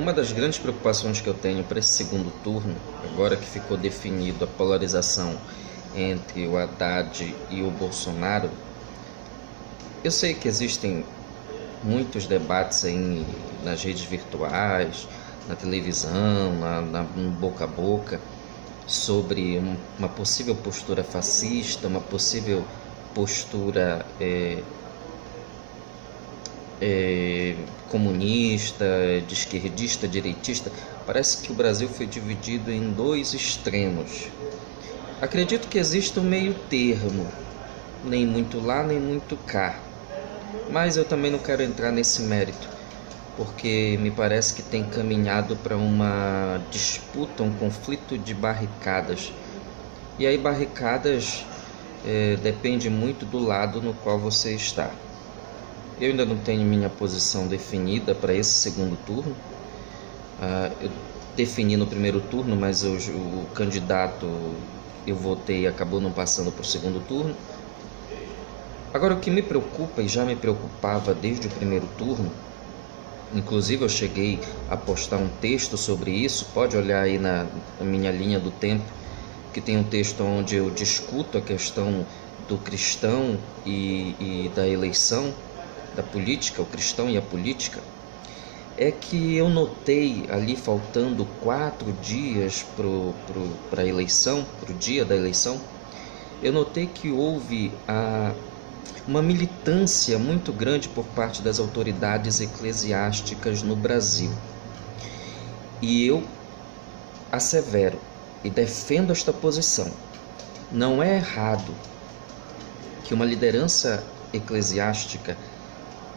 Uma das grandes preocupações que eu tenho para esse segundo turno, agora que ficou definido a polarização entre o Haddad e o Bolsonaro, eu sei que existem muitos debates aí nas redes virtuais, na televisão, no boca a boca, sobre uma possível postura fascista, uma possível postura comunista, de esquerdista, direitista. Parece que o Brasil foi dividido em dois extremos. Acredito que existe um meio termo, nem muito lá, nem muito cá. Mas eu também não quero entrar nesse mérito, porque me parece que tem caminhado para uma disputa, um conflito de barricadas. E aí barricadas depende muito do lado no qual você está. Eu ainda não tenho minha posição definida para esse segundo turno. Eu defini no primeiro turno, mas o candidato eu votei e acabou não passando para o segundo turno. Agora, o que me preocupa, e já me preocupava desde o primeiro turno, inclusive eu cheguei a postar um texto sobre isso, pode olhar aí na minha linha do tempo, que tem um texto onde eu discuto a questão do cristão e da eleição, da política, o cristão e a política, é que eu notei ali, faltando 4 dias para a eleição, para o dia da eleição, eu notei que houve uma militância muito grande por parte das autoridades eclesiásticas no Brasil. E eu assevero e defendo esta posição. Não é errado que uma liderança eclesiástica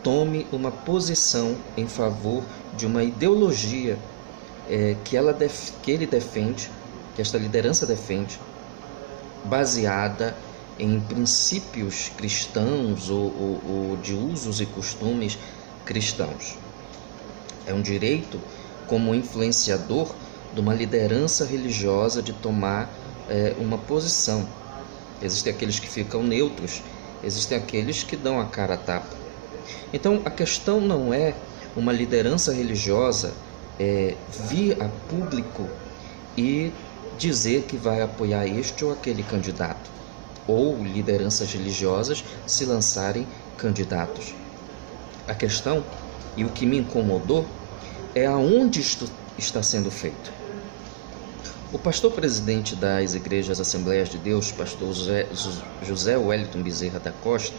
tome uma posição em favor de uma ideologia que ele defende, que esta liderança defende, baseada em princípios cristãos ou de usos e costumes cristãos. É um direito, como influenciador de uma liderança religiosa, de tomar uma posição. Existem aqueles que ficam neutros, existem aqueles que dão a cara a tapa. Então, a questão não é uma liderança religiosa vir a público e dizer que vai apoiar este ou aquele candidato, ou lideranças religiosas se lançarem candidatos. A questão, e o que me incomodou, é aonde isto está sendo feito. O pastor presidente das Igrejas Assembleias de Deus, pastor José Wellington Bezerra da Costa,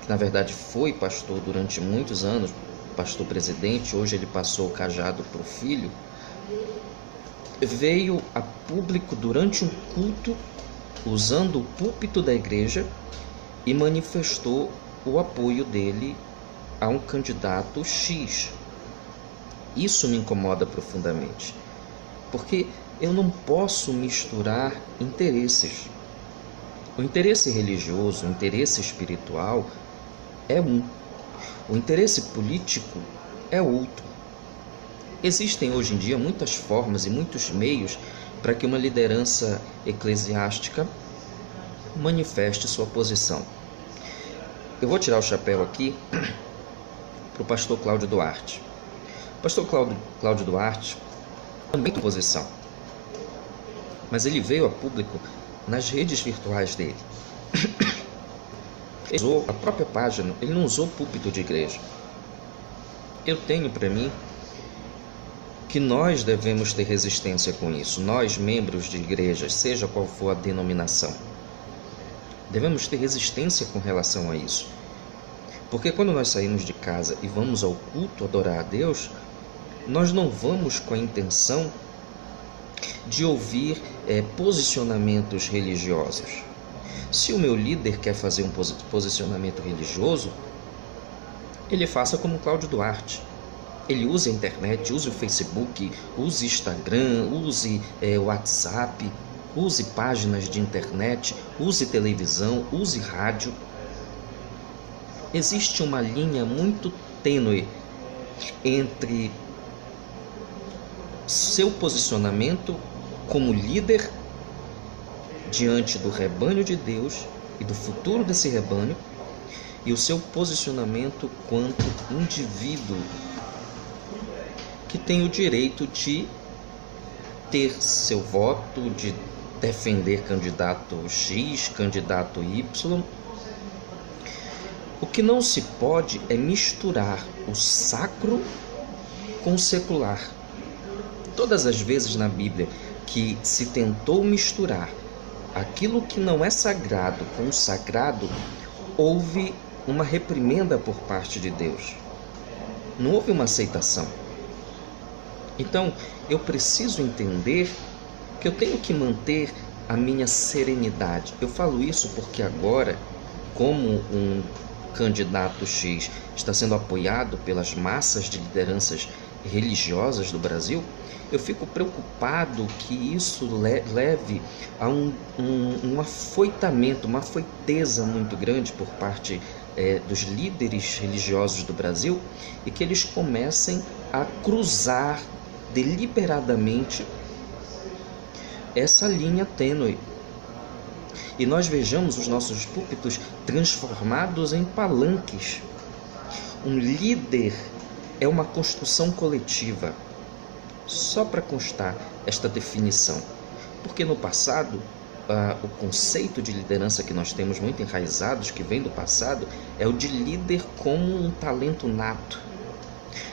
que na verdade foi pastor durante muitos anos, pastor presidente, hoje ele passou o cajado para o filho, veio a público durante um culto, usando o púlpito da igreja, e manifestou o apoio dele a um candidato X. Isso me incomoda profundamente, porque eu não posso misturar interesses. O interesse religioso, o interesse espiritual é um. O interesse político é outro. Existem hoje em dia muitas formas e muitos meios para que uma liderança eclesiástica manifeste sua posição. Eu vou tirar o chapéu aqui para o pastor Cláudio Duarte. O pastor Cláudio Duarte também tem posição, mas ele veio a público nas redes virtuais dele. Ele usou a própria página, ele não usou púlpito de igreja. Eu tenho para mim que nós devemos ter resistência com isso, nós, membros de igrejas, seja qual for a denominação, devemos ter resistência com relação a isso. Porque quando nós saímos de casa e vamos ao culto adorar a Deus, nós não vamos com a intenção de ouvir posicionamentos religiosos. Se o meu líder quer fazer um posicionamento religioso, ele faça como Cláudio Duarte. Ele use a internet, use o Facebook, use Instagram, use o WhatsApp, use páginas de internet, use televisão, use rádio. Existe uma linha muito tênue entre seu posicionamento como líder diante do rebanho de Deus e do futuro desse rebanho e o seu posicionamento quanto indivíduo que tem o direito de ter seu voto, de defender candidato X, candidato Y. O que não se pode é misturar o sacro com o secular. Todas as vezes na Bíblia que se tentou misturar aquilo que não é sagrado com o sagrado, houve uma reprimenda por parte de Deus. Não houve uma aceitação. Então, eu preciso entender que eu tenho que manter a minha serenidade. Eu falo isso porque agora, como um candidato X está sendo apoiado pelas massas de lideranças religiosas do Brasil, eu fico preocupado que isso leve a um afoitamento, uma afoiteza muito grande por parte dos líderes religiosos do Brasil, e que eles comecem a cruzar deliberadamente essa linha tênue. E nós vejamos os nossos púlpitos transformados em palanques. Um líder é uma construção coletiva. Só para constar esta definição, porque no passado o conceito de liderança que nós temos muito enraizados, que vem do passado, é o de líder como um talento nato.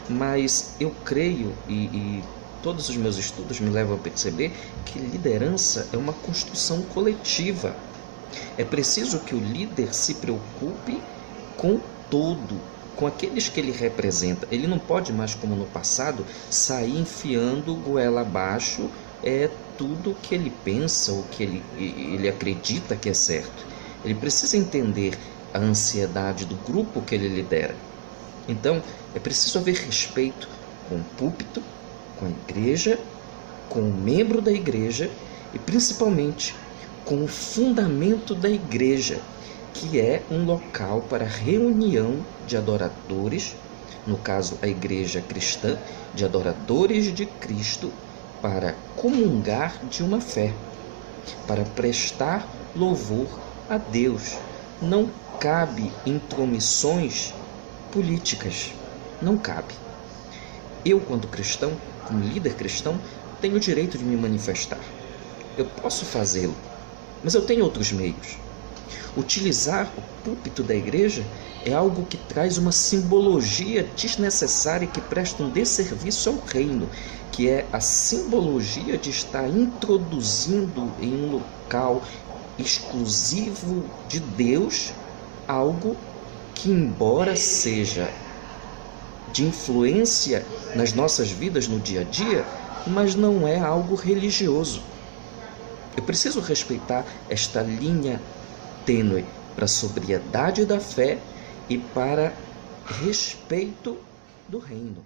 Mas eu creio, e todos os meus estudos me levam a perceber, que liderança é uma construção coletiva. É preciso que o líder se preocupe com todo, com aqueles que ele representa. Ele não pode mais, como no passado, sair enfiando goela abaixo tudo que ele pensa, o que ele acredita que é certo. Ele precisa entender a ansiedade do grupo que ele lidera. Então, é preciso haver respeito com o púlpito, com a igreja, com o membro da igreja e, principalmente, com o fundamento da igreja, que é um local para reunião de adoradores, no caso a igreja cristã, de adoradores de Cristo, para comungar de uma fé, para prestar louvor a Deus. Não cabe intromissões políticas, não cabe. Eu, quando cristão, como líder cristão, tenho o direito de me manifestar. Eu posso fazê-lo, mas eu tenho outros meios. Utilizar o púlpito da igreja é algo que traz uma simbologia desnecessária que presta um desserviço ao reino, que é a simbologia de estar introduzindo em um local exclusivo de Deus algo que, embora seja de influência nas nossas vidas no dia a dia, mas não é algo religioso. Eu preciso respeitar esta linha tênue para a sobriedade da fé e para respeito do reino.